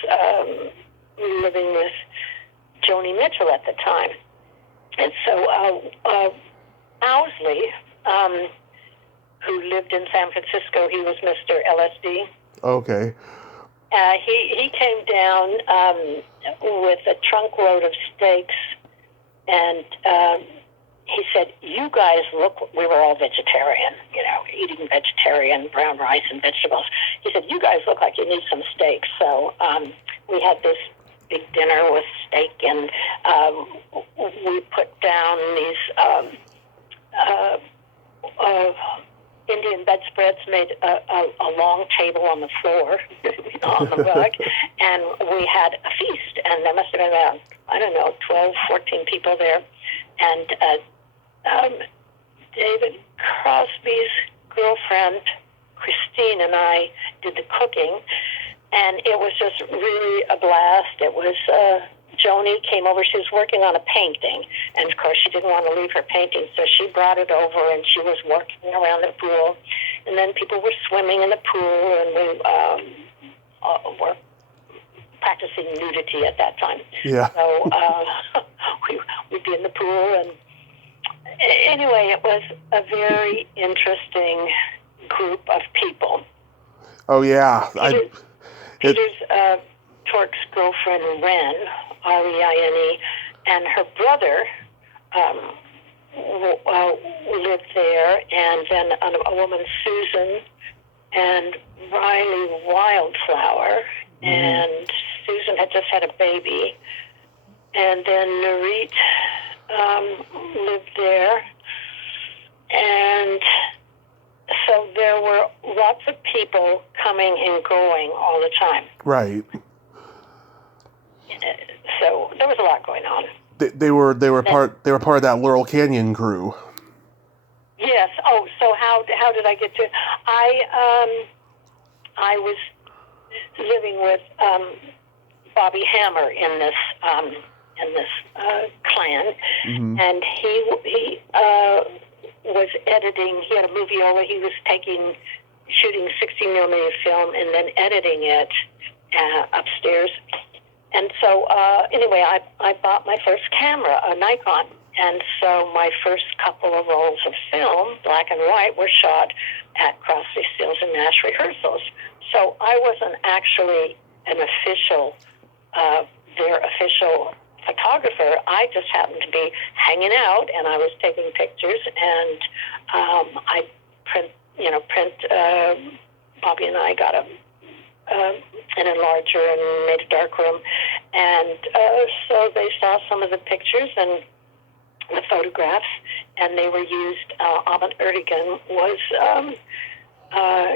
living with Joni Mitchell at the time. And so Owsley, who lived in San Francisco, he was Mr. LSD. Okay. He came down with a trunk load of steaks, and he said, you guys look, we were all vegetarian, eating vegetarian, brown rice and vegetables. He said, you guys look like you need some steaks. So we had this big dinner with steak, and we put down these Indian bedspreads, made a long table on the floor, on the rug, and we had a feast, and there must have been about, 12, 14 people there, and David Crosby's girlfriend, Christine, and I did the cooking, and it was just really a blast. It was, Joni came over, she was working on a painting, and of course she didn't want to leave her painting, so she brought it over, and she was working around the pool, and then people were swimming in the pool, and we were practicing nudity at that time. Yeah. So we'd be in the pool, and anyway, it was a very interesting group of people. Oh, yeah. Peter's Tork's girlfriend, Ren, R-E-I-N-E, and her brother lived there, and then a woman, Susan, and Riley Wildflower, and Susan had just had a baby, and then Narit lived there, and so there were lots of people coming and going all the time. Right. So there was a lot going on. They were part of that Laurel Canyon crew. Yes. Oh, so how did I get to it? I was living with Bobby Hammer in this clan, and he was editing. He had a moviola. He was shooting 16 millimeter film and then editing it upstairs. And so anyway, I bought my first camera, a Nikon. And so my first couple of rolls of film, black and white, were shot at Crosby, Stills, and Nash rehearsals. So I wasn't actually an official, their official photographer. I just happened to be hanging out, and I was taking pictures, and I print. Bobby and I got an enlarger and made a darkroom, and so they saw some of the pictures and the photographs, and they were used. Ahmet Erdogan was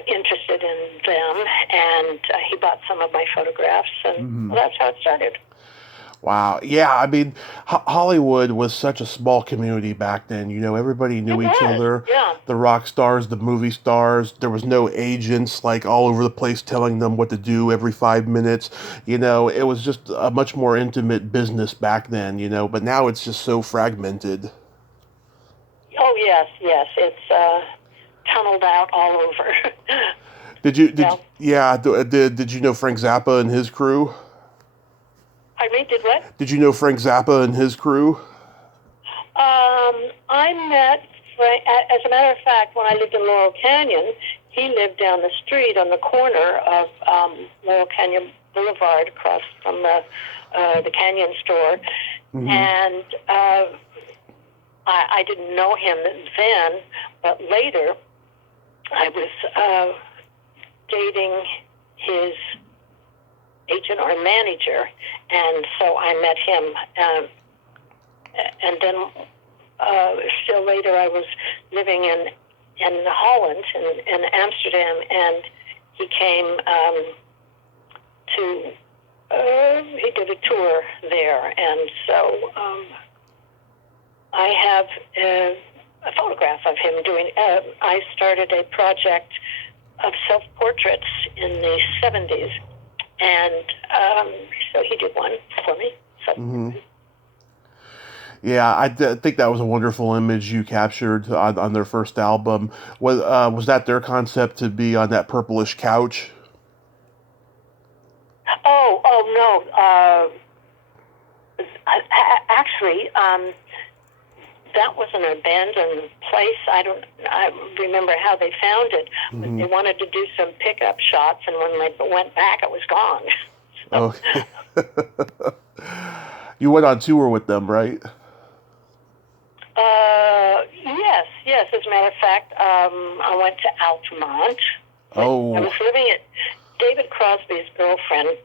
interested in them, and he bought some of my photographs, and well, that's how it started. Wow. Yeah, I mean, Hollywood was such a small community back then. You know, everybody knew each other. Yeah. The rock stars, the movie stars. There was no agents like all over the place telling them what to do every 5 minutes. You know, it was just a much more intimate business back then, you know, but now it's just so fragmented. Oh, yes. It's tunneled out all over. Did you know Frank Zappa and his crew? I did what? Did you know Frank Zappa and his crew? I met Frank, as a matter of fact, when I lived in Laurel Canyon, he lived down the street on the corner of Laurel Canyon Boulevard across from the Canyon store. And I didn't know him then, but later I was dating his agent or manager, and so I met him, and then still later I was living in Holland, in Amsterdam, and he came he did a tour there, and so I have a photograph of him doing. I started a project of self-portraits in the 70s. And so he did one for me. So. Yeah, I think that was a wonderful image you captured on their first album. Was that their concept, to be on that purplish couch? Oh no. Actually, that was an abandoned place. I remember how they found it. But they wanted to do some pickup shots, and when they went back, it was gone. Oh, you went on tour with them, right? Yes. As a matter of fact, I went to Altamont. Oh. I was living at David Crosby's girlfriend,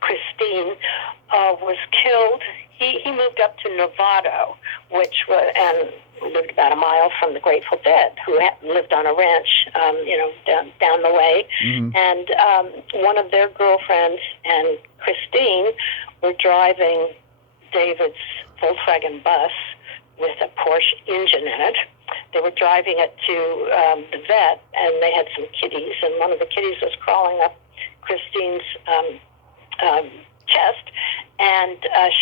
Christine, was killed. He moved up to Novato, and lived about a mile from the Grateful Dead, who lived on a ranch, down the way. And one of their girlfriends and Christine were driving David's Volkswagen bus with a Porsche engine in it. They were driving it to the vet, and they had some kitties, and one of the kitties was crawling up Christine's chest, and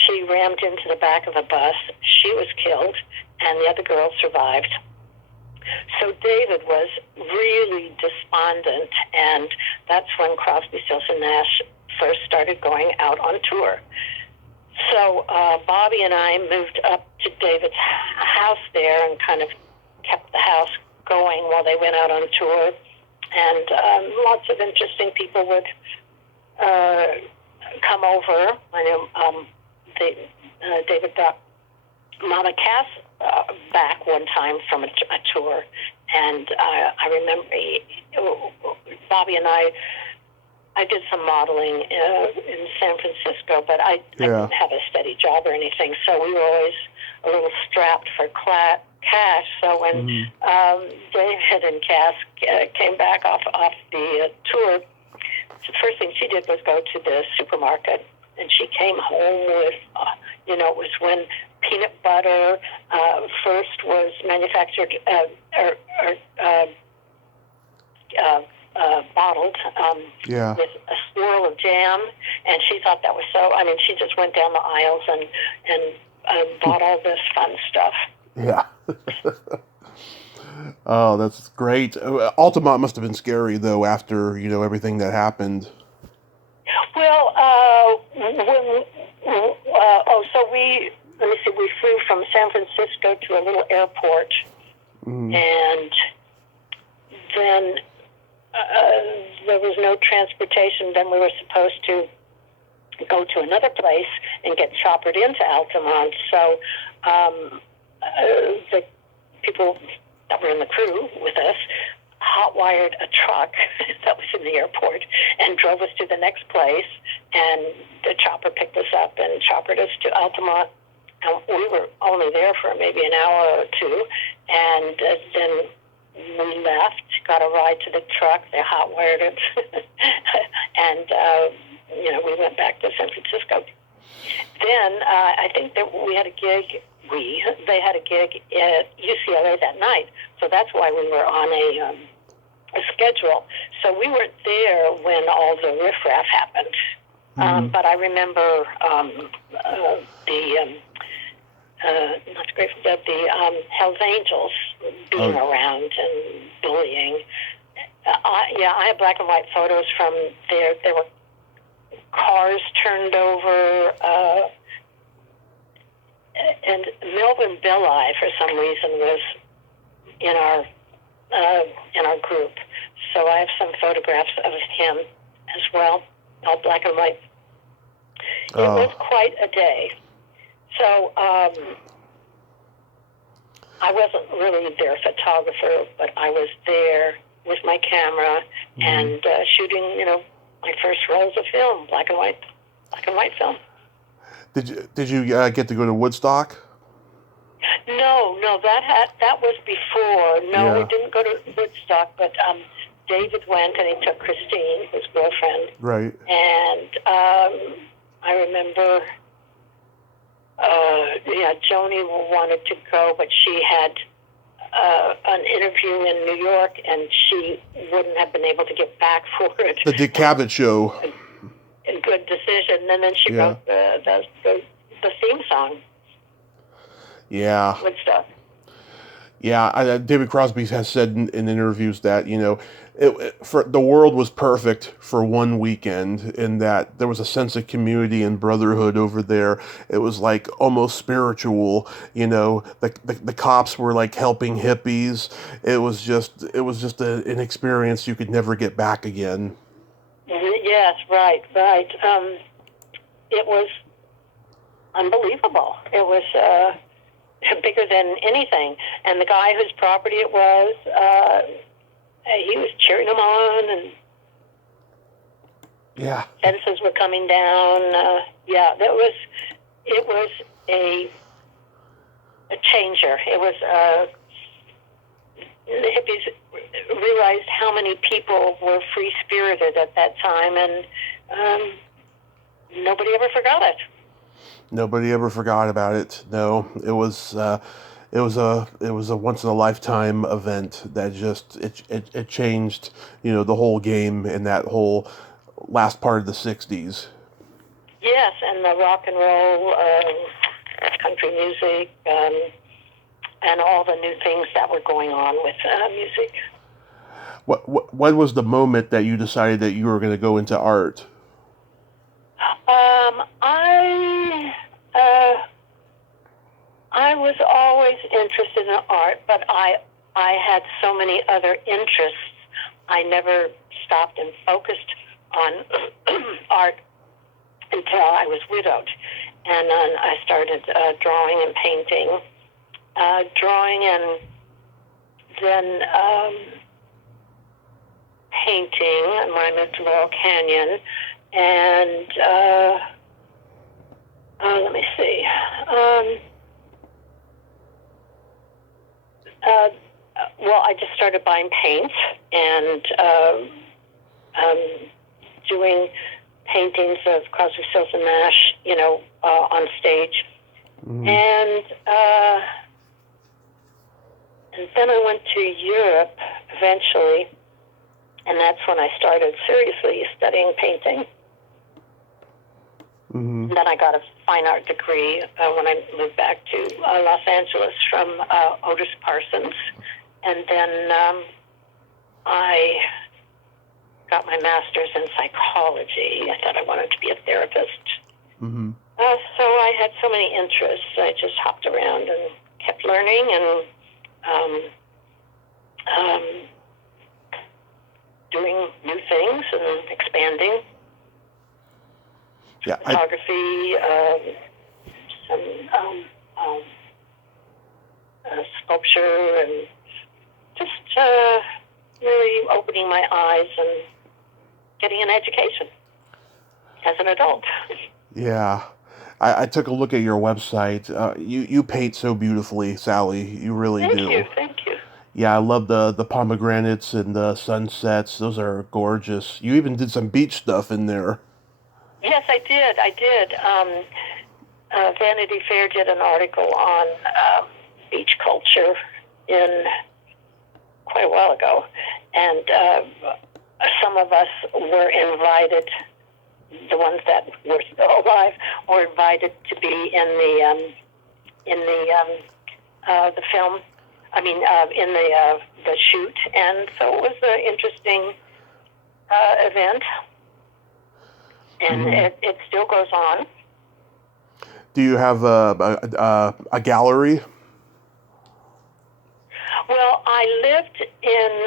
she rammed into the back of the bus. She was killed, and the other girl survived. So David was really despondent, and that's when Crosby, Stills, and Nash first started going out on tour. So Bobby and I moved up to David's house there and kind of kept the house going while they went out on tour, and lots of interesting people would come over. I know David got Mama Cass back one time from a tour, and I remember Bobby and I did some modeling in San Francisco, but I didn't have a steady job or anything, so we were always a little strapped for cash. So when David and Cass came back off the tour, the first thing she did was go to the supermarket, and she came home with, it was when peanut butter first was manufactured bottled with a swirl of jam, and she thought that was so. I mean, she just went down the aisles and bought all this fun stuff. Yeah. Oh, that's great. Altamont must have been scary though after everything that happened. Well, we flew from San Francisco to a little airport, and then there was no transportation. Then we were supposed to go to another place and get choppered into Altamont. So the people that were in the crew with us hot-wired a truck that was in the airport and drove us to the next place, and the chopper picked us up and choppered us to Altamont. And we were only there for maybe an hour or two, and then we left, got a ride to the truck, they hot-wired it, and we went back to San Francisco. Then I think that we had a gig, they had a gig at UCLA that night, so that's why we were on a schedule. So we weren't there when all the riffraff happened. But I remember not the Grateful Dead, the Hells Angels being around and bullying. I have black and white photos from there. There were cars turned over, and Melvin Belli, for some reason, was in our group. So I have some photographs of him as well, all black and white. It was quite a day. So I wasn't really their photographer, but I was there with my camera and shooting, my first rolls of film, black and white film. Did you get to go to Woodstock? No, that was before. No, we didn't go to Woodstock, but David went, and he took Christine, his girlfriend. Right. And I remember, Joni wanted to go, but she had an interview in New York, and she wouldn't have been able to get back for it. The Dick Cavett show. A good decision, and then she wrote the theme song. Yeah. Woodstock. Yeah, David Crosby has said in interviews that for the world was perfect for one weekend, in that there was a sense of community and brotherhood over there. It was like almost spiritual. The cops were like helping hippies. It was just an experience you could never get back again. Yes, right. It was unbelievable. It was bigger than anything. And the guy whose property it was, he was cheering them on, and fences were coming down. It was a changer. It was the hippies realized how many people were free-spirited at that time, and nobody ever forgot it. Nobody ever forgot about it. No, it was a once in a lifetime event that just it changed the whole game in that whole last part of the '60s. Yes, and the rock and roll, country music, and all the new things that were going on with music. What was the moment that you decided that you were going to go into art? I was always interested in art, but I had so many other interests. I never stopped and focused on art until I was widowed. And then I started drawing and painting. drawing, and then painting. And when I moved to Laurel Canyon, and let me see. Well, I just started buying paints and doing paintings of Crosby, Stills, and Nash, on stage. Mm-hmm. And then I went to Europe eventually, and that's when I started seriously studying painting. Mm-hmm. And then I got a fine art degree when I moved back to Los Angeles from Otis Parsons. And then I got my master's in psychology. I thought I wanted to be a therapist. Mm-hmm. So I had so many interests. I just hopped around and kept learning and doing new things and expanding. Yeah, Photography, some sculpture, and just really opening my eyes and getting an education as an adult. Yeah. I took a look at your website. You paint so beautifully, Sally. You really do. Thank you. Yeah, I love the pomegranates and the sunsets. Those are gorgeous. You even did some beach stuff in there. Yes, I did. Vanity Fair did an article on beach culture quite a while ago, and some of us were invited. The ones that were still alive were invited to be in the film. I mean, in the shoot, and so it was an interesting event, and it still goes on. Do you have a gallery? Well, I lived in,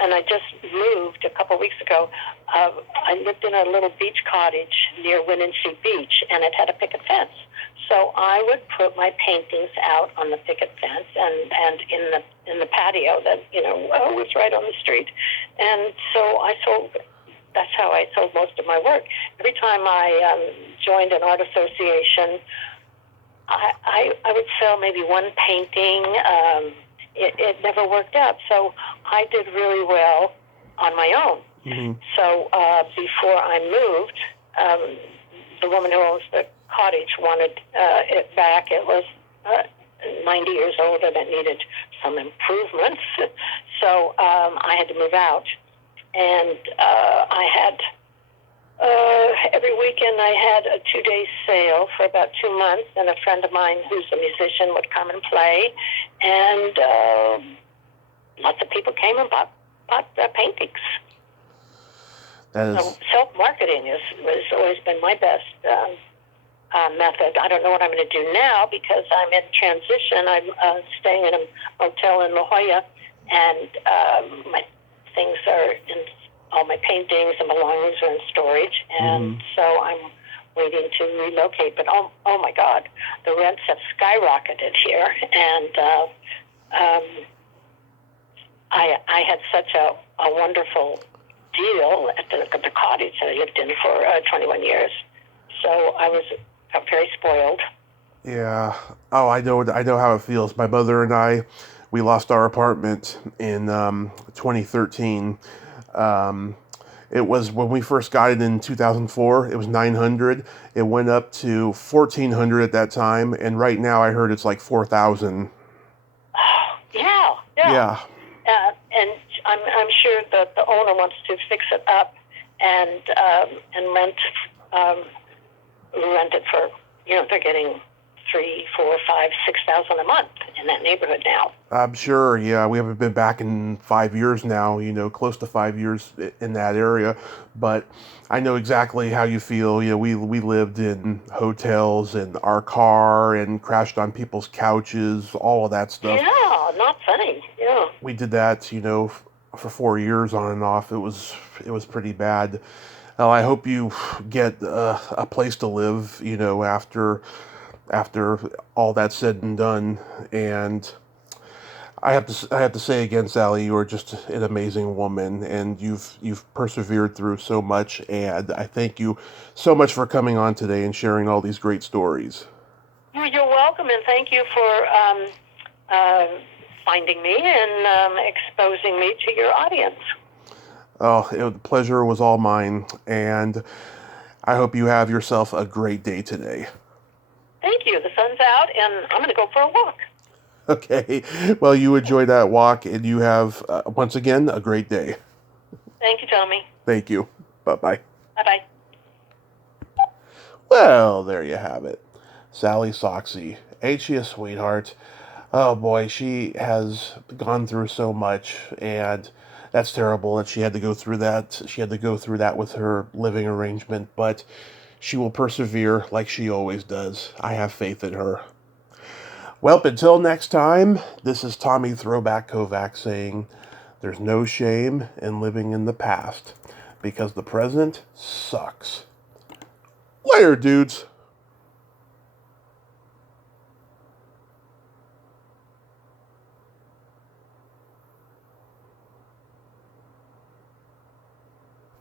and I just moved a couple of weeks ago. I lived in a little beach cottage near Winnincy Beach, and it had a picket fence. So I would put my paintings out on the picket fence and in the patio that was right on the street, and so I sold. That's how I sold most of my work. Every time I joined an art association, I would sell maybe one painting. It never worked out, so I did really well on my own. Mm-hmm. So before I moved, the woman who owns the cottage wanted it back. It was 90 years old and it needed some improvements. So I had to move out. And I had, every weekend I had a 2-day sale for about 2 months, and a friend of mine who's a musician would come and play, and lots of people came and bought paintings. So self-marketing has always been my best method. I don't know what I'm going to do now because I'm in transition. I'm staying in a hotel in La Jolla, and my things are all my paintings and belongings are in storage, and so I'm waiting to relocate. But oh my God, the rents have skyrocketed here, and I had such a wonderful deal at the cottage that I lived in for 21 years. So I got very spoiled. Yeah. Oh, I know how it feels. My mother and I, we lost our apartment in 2013. It was when we first got it in 2004. It was $900. It went up to $1,400 at that time, and right now I heard it's like $4,000. Yeah. And I'm sure that the owner wants to fix it up and rent it for they're getting $3,000, $4,000, $5,000, $6,000 a month in that neighborhood now. I'm sure. Yeah, we haven't been back in 5 years now. Close to 5 years in that area. But I know exactly how you feel. We lived in hotels and our car and crashed on people's couches, all of that stuff. Yeah, not funny. Yeah. We did that, for 4 years on and off. It was pretty bad. Well, I hope you get a place to live, after after all that's said and done. And I have to say again, Sally, you are just an amazing woman, and you've persevered through so much. And I thank you so much for coming on today and sharing all these great stories. You're welcome, and thank you for finding me and exposing me to your audience. Oh, the pleasure was all mine, and I hope you have yourself a great day today. Thank you. The sun's out, and I'm going to go for a walk. Okay, well, you enjoy that walk, and you have, once again, a great day. Thank you, Tommy. Thank you. Bye-bye. Bye-bye. Well, there you have it. Salli Sachse. Ain't she a sweetheart? Oh boy, she has gone through so much, and that's terrible that she had to go through that. She had to go through that with her living arrangement, but she will persevere like she always does. I have faith in her. Well, until next time, this is Tommy Throwback Kovac saying there's no shame in living in the past because the present sucks. Later, dudes.